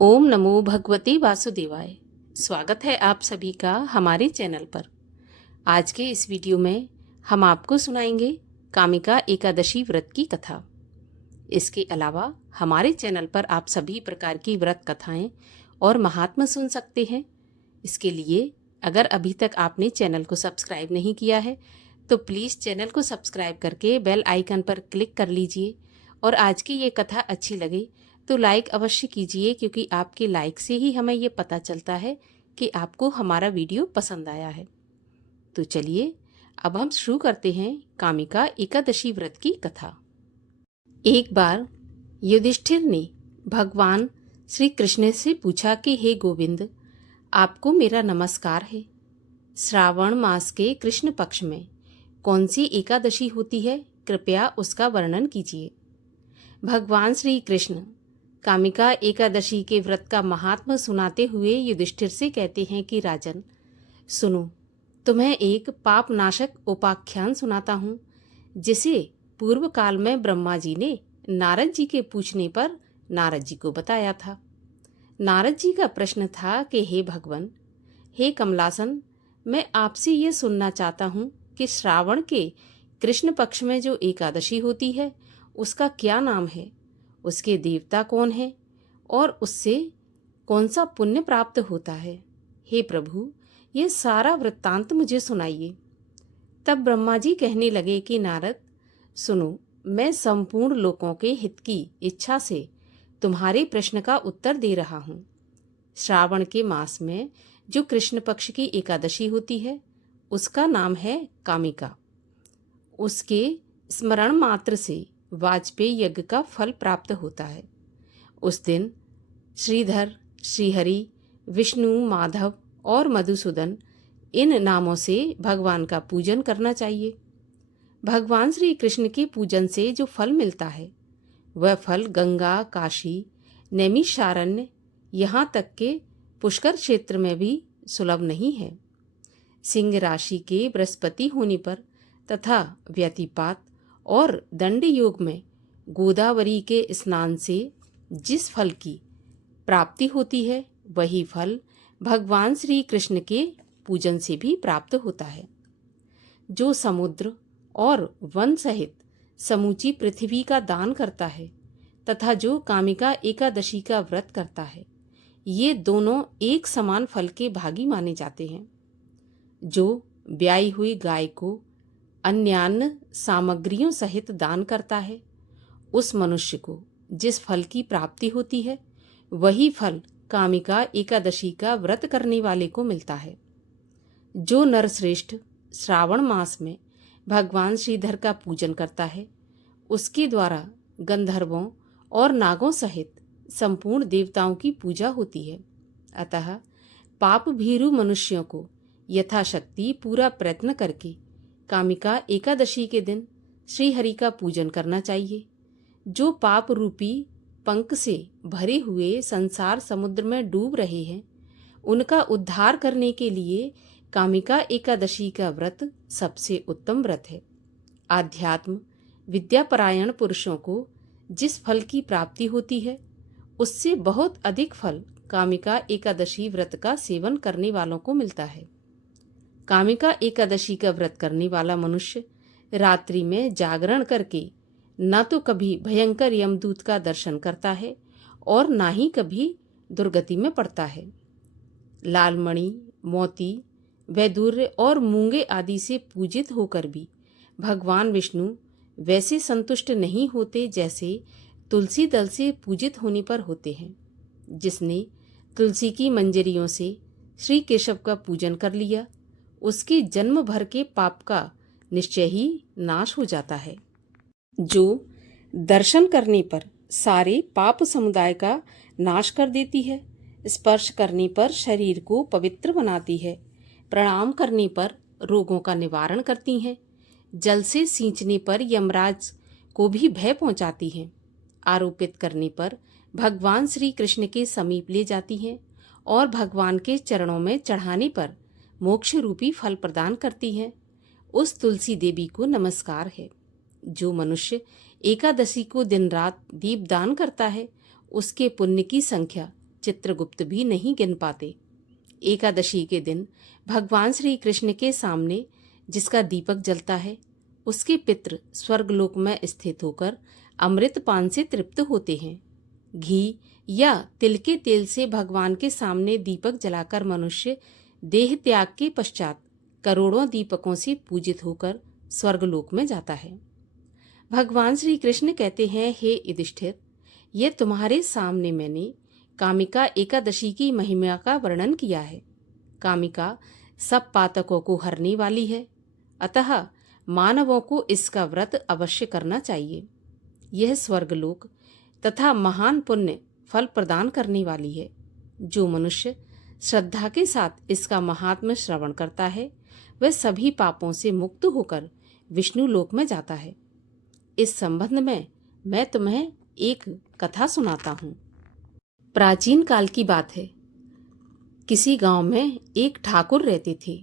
ओम नमो भगवते वासुदेवाय। स्वागत है आप सभी का हमारे चैनल पर। आज के इस वीडियो में हम आपको सुनाएंगे कामिका एकादशी व्रत की कथा। इसके अलावा हमारे चैनल पर आप सभी प्रकार की व्रत कथाएं और महात्म्य सुन सकते हैं। इसके लिए अगर अभी तक आपने चैनल को सब्सक्राइब नहीं किया है तो प्लीज़ चैनल को सब्सक्राइब करके बेल आइकन पर क्लिक कर लीजिए। और आज की ये कथा अच्छी लगे तो लाइक अवश्य कीजिए, क्योंकि आपके लाइक से ही हमें ये पता चलता है कि आपको हमारा वीडियो पसंद आया है। तो चलिए अब हम शुरू करते हैं कामिका एकादशी व्रत की कथा। एक बार युधिष्ठिर ने भगवान श्री कृष्ण से पूछा कि हे गोविंद, आपको मेरा नमस्कार है। श्रावण मास के कृष्ण पक्ष में कौन सी एकादशी होती है, कृपया उसका वर्णन कीजिए। भगवान श्री कृष्ण कामिका एकादशी के व्रत का महात्म्य सुनाते हुए युधिष्ठिर से कहते हैं कि राजन सुनो, तुम्हें एक पाप नाशक उपाख्यान सुनाता हूँ, जिसे पूर्व काल में ब्रह्मा जी ने नारद जी के पूछने पर नारद जी को बताया था। नारद जी का प्रश्न था कि हे भगवान, हे कमलासन, मैं आपसे ये सुनना चाहता हूँ कि श्रावण के कृष्ण पक्ष में जो एकादशी होती है उसका क्या नाम है, उसके देवता कौन है और उससे कौन सा पुण्य प्राप्त होता है। हे प्रभु, ये सारा वृत्तांत मुझे सुनाइए। तब ब्रह्मा जी कहने लगे कि नारद सुनो, मैं संपूर्ण लोकों के हित की इच्छा से तुम्हारे प्रश्न का उत्तर दे रहा हूँ। श्रावण के मास में जो कृष्ण पक्ष की एकादशी होती है उसका नाम है कामिका। उसके स्मरण मात्र से वाजपेयी यज्ञ का फल प्राप्त होता है। उस दिन श्रीधर, श्रीहरि, विष्णु, माधव और मधुसूदन इन नामों से भगवान का पूजन करना चाहिए। भगवान श्री कृष्ण के पूजन से जो फल मिलता है वह फल गंगा, काशी, नैमिषारण्य, यहाँ तक के पुष्कर क्षेत्र में भी सुलभ नहीं है। सिंह राशि के बृहस्पति होने पर तथा व्यतिपात और दंड योग में गोदावरी के स्नान से जिस फल की प्राप्ति होती है वही फल भगवान श्री कृष्ण के पूजन से भी प्राप्त होता है। जो समुद्र और वन सहित समूची पृथ्वी का दान करता है तथा जो कामिका एकादशी का व्रत करता है, ये दोनों एक समान फल के भागी माने जाते हैं। जो ब्याई हुई गाय को अन्यान्न सामग्रियों सहित दान करता है, उस मनुष्य को जिस फल की प्राप्ति होती है वही फल कामिका एकादशी का व्रत करने वाले को मिलता है। जो नरश्रेष्ठ श्रावण मास में भगवान श्रीधर का पूजन करता है, उसके द्वारा गंधर्वों और नागों सहित संपूर्ण देवताओं की पूजा होती है। अतः पाप भीरु मनुष्यों को यथाशक्ति पूरा प्रयत्न करके कामिका एकादशी के दिन श्री हरि का पूजन करना चाहिए। जो पाप रूपी पंख से भरे हुए संसार समुद्र में डूब रहे हैं, उनका उद्धार करने के लिए कामिका एकादशी का व्रत सबसे उत्तम व्रत है। आध्यात्म विद्यापरायण पुरुषों को जिस फल की प्राप्ति होती है उससे बहुत अधिक फल कामिका एकादशी व्रत का सेवन करने वालों को मिलता है। कामिका एकादशी का व्रत करने वाला मनुष्य रात्रि में जागरण करके न तो कभी भयंकर यमदूत का दर्शन करता है और ना ही कभी दुर्गति में पड़ता है। लालमणि, मोती, वैदुर्य और मूंगे आदि से पूजित होकर भी भगवान विष्णु वैसे संतुष्ट नहीं होते जैसे तुलसी दल से पूजित होने पर होते हैं। जिसने तुलसी की मंजरियों से श्री केशव का पूजन कर लिया, उसके जन्म भर के पाप का निश्चय ही नाश हो जाता है। जो दर्शन करने पर सारे पाप समुदाय का नाश कर देती है, स्पर्श करने पर शरीर को पवित्र बनाती है, प्रणाम करने पर रोगों का निवारण करती हैं, जल से सींचने पर यमराज को भी भय पहुंचाती हैं, आरोपित करने पर भगवान श्री कृष्ण के समीप ले जाती हैं और भगवान के चरणों में चढ़ाने पर मोक्ष रूपी फल प्रदान करती हैं, उस तुलसी देवी को नमस्कार है। जो मनुष्य एकादशी को दिन रात दीपदान करता है, उसके पुण्य की संख्या चित्रगुप्त भी नहीं गिन पाते। एकादशी के दिन भगवान श्री कृष्ण के सामने जिसका दीपक जलता है, उसके पितृ स्वर्गलोक में स्थित होकर अमृत पान से तृप्त होते हैं। घी या तिल के तेल से भगवान के सामने दीपक जलाकर मनुष्य देह त्याग के पश्चात करोड़ों दीपकों से पूजित होकर स्वर्गलोक में जाता है। भगवान श्री कृष्ण कहते हैं, हे युधिष्ठिर, ये तुम्हारे सामने मैंने कामिका एकादशी की महिमा का वर्णन किया है। कामिका सब पातकों को हरने वाली है, अतः मानवों को इसका व्रत अवश्य करना चाहिए। यह स्वर्गलोक तथा महान पुण्य फल प्रदान करने वाली है। जो मनुष्य श्रद्धा के साथ इसका महात्म्य श्रवण करता है, वह सभी पापों से मुक्त होकर विष्णु लोक में जाता है। इस संबंध में मैं तुम्हें एक कथा सुनाता हूँ। प्राचीन काल की बात है। किसी गांव में एक ठाकुर रहते थे।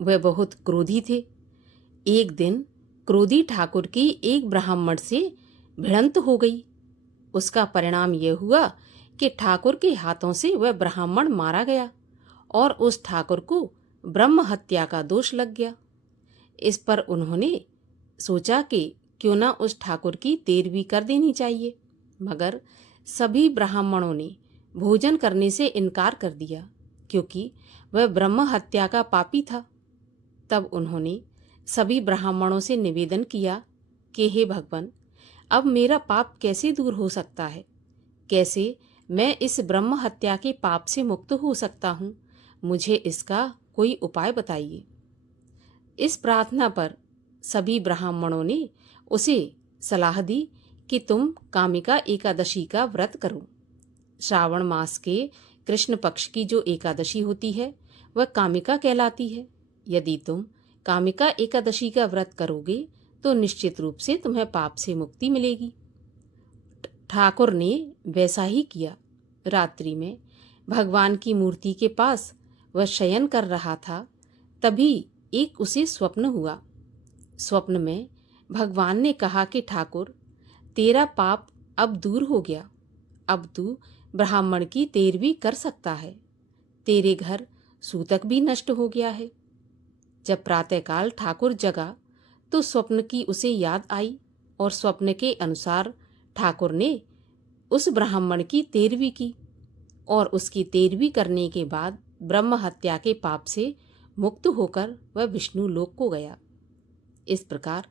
वह बहुत क्रोधी थे। एक दिन क्रोधी ठाकुर की एक ब्राह्मण से भिड़ंत हो गई। उसका परिणाम यह हुआ कि ठाकुर के हाथों से वह ब्राह्मण मारा गया और उस ठाकुर को ब्रह्म हत्या का दोष लग गया। इस पर उन्होंने सोचा कि क्यों ना उस ठाकुर की तेरवी कर देनी चाहिए, मगर सभी ब्राह्मणों ने भोजन करने से इनकार कर दिया क्योंकि वह ब्रह्म हत्या का पापी था। तब उन्होंने सभी ब्राह्मणों से निवेदन किया कि हे भगवान, अब मेरा पाप कैसे दूर हो सकता है? कैसे मैं इस ब्रह्म हत्या के पाप से मुक्त हो सकता हूँ? मुझे इसका कोई उपाय बताइए। इस प्रार्थना पर सभी ब्राह्मणों ने उसे सलाह दी कि तुम कामिका एकादशी का व्रत करो। श्रावण मास के कृष्ण पक्ष की जो एकादशी होती है वह कामिका कहलाती है। यदि तुम कामिका एकादशी का व्रत करोगे तो निश्चित रूप से तुम्हें पाप से मुक्ति मिलेगी। ठाकुर ने वैसा ही किया। रात्रि में भगवान की मूर्ति के पास वह शयन कर रहा था, तभी एक उसे स्वप्न हुआ। स्वप्न में भगवान ने कहा कि ठाकुर, तेरा पाप अब दूर हो गया। अब तू ब्राह्मण की तेरवी कर सकता है। तेरे घर सूतक भी नष्ट हो गया है। जब प्रातःकाल ठाकुर जगा तो स्वप्न की उसे याद आई और स्वप्न के अनुसार ठाकुर ने उस ब्राह्मण की तेरवी की और उसकी तेरवी करने के बाद ब्रह्म हत्या के पाप से मुक्त होकर वह विष्णु लोक को गया। इस प्रकार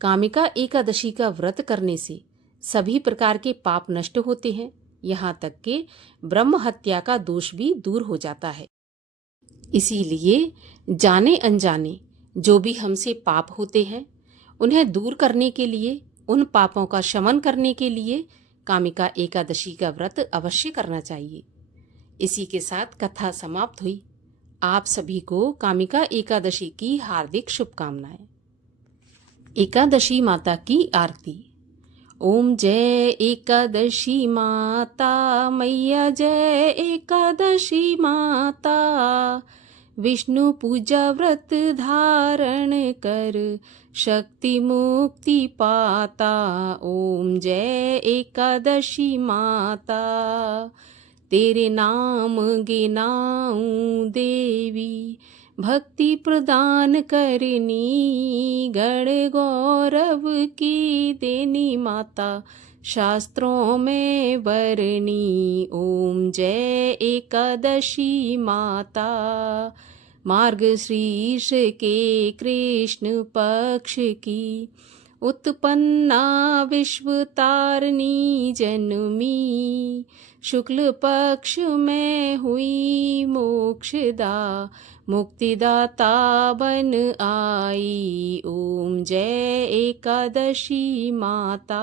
कामिका एकादशी का व्रत करने से सभी प्रकार के पाप नष्ट होते हैं, यहाँ तक कि ब्रह्म हत्या का दोष भी दूर हो जाता है। इसीलिए जाने अनजाने जो भी हमसे पाप होते हैं, उन्हें दूर करने के लिए, उन पापों का शमन करने के लिए कामिका एकादशी का व्रत अवश्य करना चाहिए। इसी के साथ कथा समाप्त हुई। आप सभी को कामिका एकादशी की हार्दिक शुभकामनाएं। एकादशी माता की आरती। ओम जय एकादशी माता मैया, जय एकादशी माता। विष्णु पूजा व्रत धारण कर, शक्ति मुक्ति पाता। ओम जय एकादशी माता। तेरे नाम गिनाऊं देवी, भक्ति प्रदान करनी। गण गौरव की देनी माता, शास्त्रों में वरनी। ओम जय एकादशी माता। मार्गशीर्ष के कृष्ण पक्ष की उत्पन्ना विश्व तारणी जन्मी। शुक्ल पक्ष में हुई मोक्षदा, मुक्तिदाता बन आई। ओम जय एकादशी माता।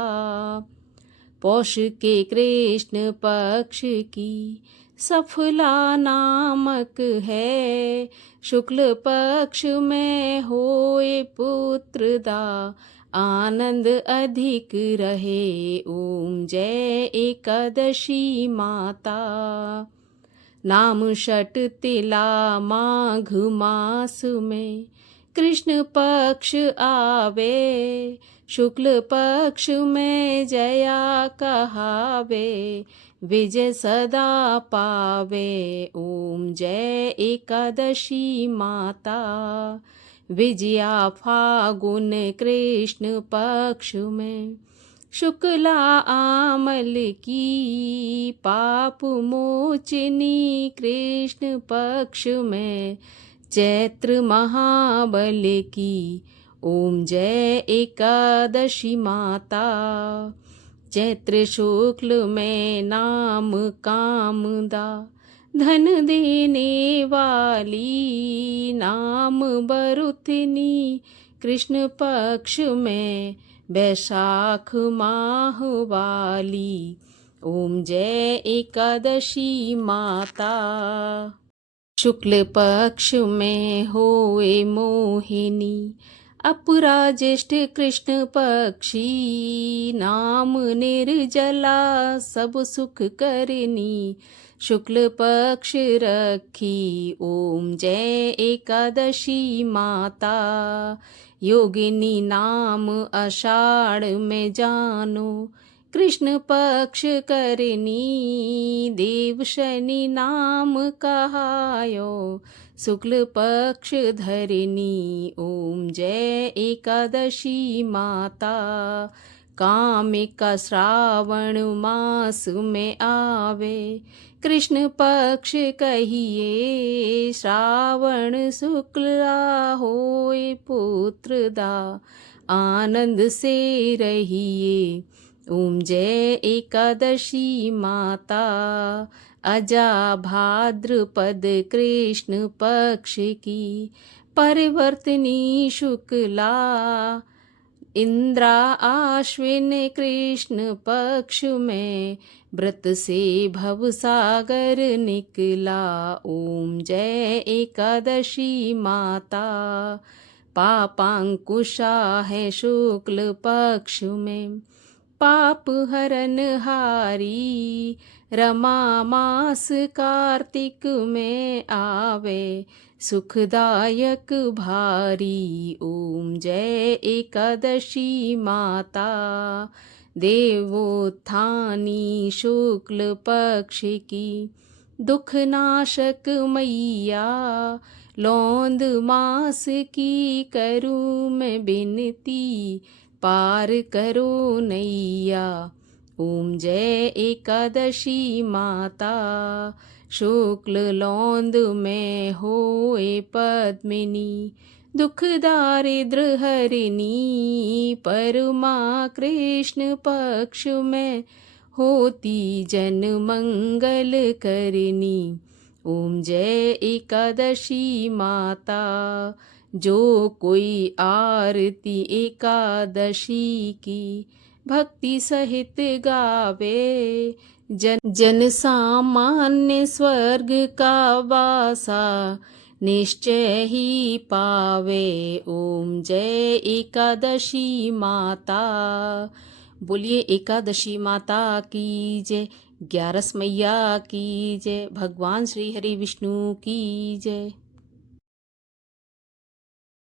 पौष के कृष्ण पक्ष की सफला नामक है। शुक्ल पक्ष में होए पुत्रदा, आनंद अधिक रहे। ओम जय एकादशी माता। नाम षट तिला माघ मास में कृष्ण पक्ष आवे। शुक्ल पक्ष में जया कहावे, विजय सदा पावे। ओम जय एकादशी माता। विजया फागुन कृष्ण पक्ष में, शुक्ला आमल की, पाप मोचनी कृष्ण पक्ष में, चैत्र महाबल की। ओम जय एकादशी माता। चैत्र शुक्ल में नाम कामदा, धन देने वाली, नाम बरुथनी कृष्ण पक्ष में, बैसाख माह वाली। ओम जय एकादशी माता। शुक्ल पक्ष में होए मोहिनी, अपराज्येष्ठ कृष्ण पक्षी, नाम निर्जला सब सुख करनी, शुक्ल पक्ष रखी। ओम जय एकादशी माता। योगिनी नाम आषाढ़ में जानो, कृष्ण पक्ष करनी, देव शनि नाम कहायो, शुक्ल पक्ष धरनी। ओम जय एकादशी माता। कामिका श्रावण मास में आवे, कृष्ण पक्ष कहिए, श्रावण शुक्ला होए पुत्र दा, आनंद से रहिए। ओम जय एकादशी माता। अजा भाद्रपद कृष्ण पक्ष की, परिवर्तनी शुक्ला, इंद्रा आश्विन कृष्ण पक्ष में, व्रत से भवसागर निकला। ओम जय एकादशी माता। पापांकुशा है शुक्ल पक्ष में, पाप हरन हारी, रमा मास कार्तिक में आवे, सुखदायक भारी। ओम जय एकादशी माता। देवोत्थानी शुक्ल पक्ष की, दुख नाशक मैया, लौंद मास की करूँ मैं बिनती, पार करो नैया। ओम जय एकादशी माता। शुक्ल लौंद में होए पद्मिनी, दुख दारिद्र हरिणी, परमा कृष्ण पक्ष में, होती जन मंगल करनी। ओम जय एकादशी माता। जो कोई आरती एकादशी की, भक्ति सहित गावे, जन सामान्य स्वर्ग का वासा, निश्चय ही पावे। ओम जय एकादशी माता। बोलिए एकादशी माता की जय, 11 मैया की जय, भगवान श्री हरि विष्णु की जय।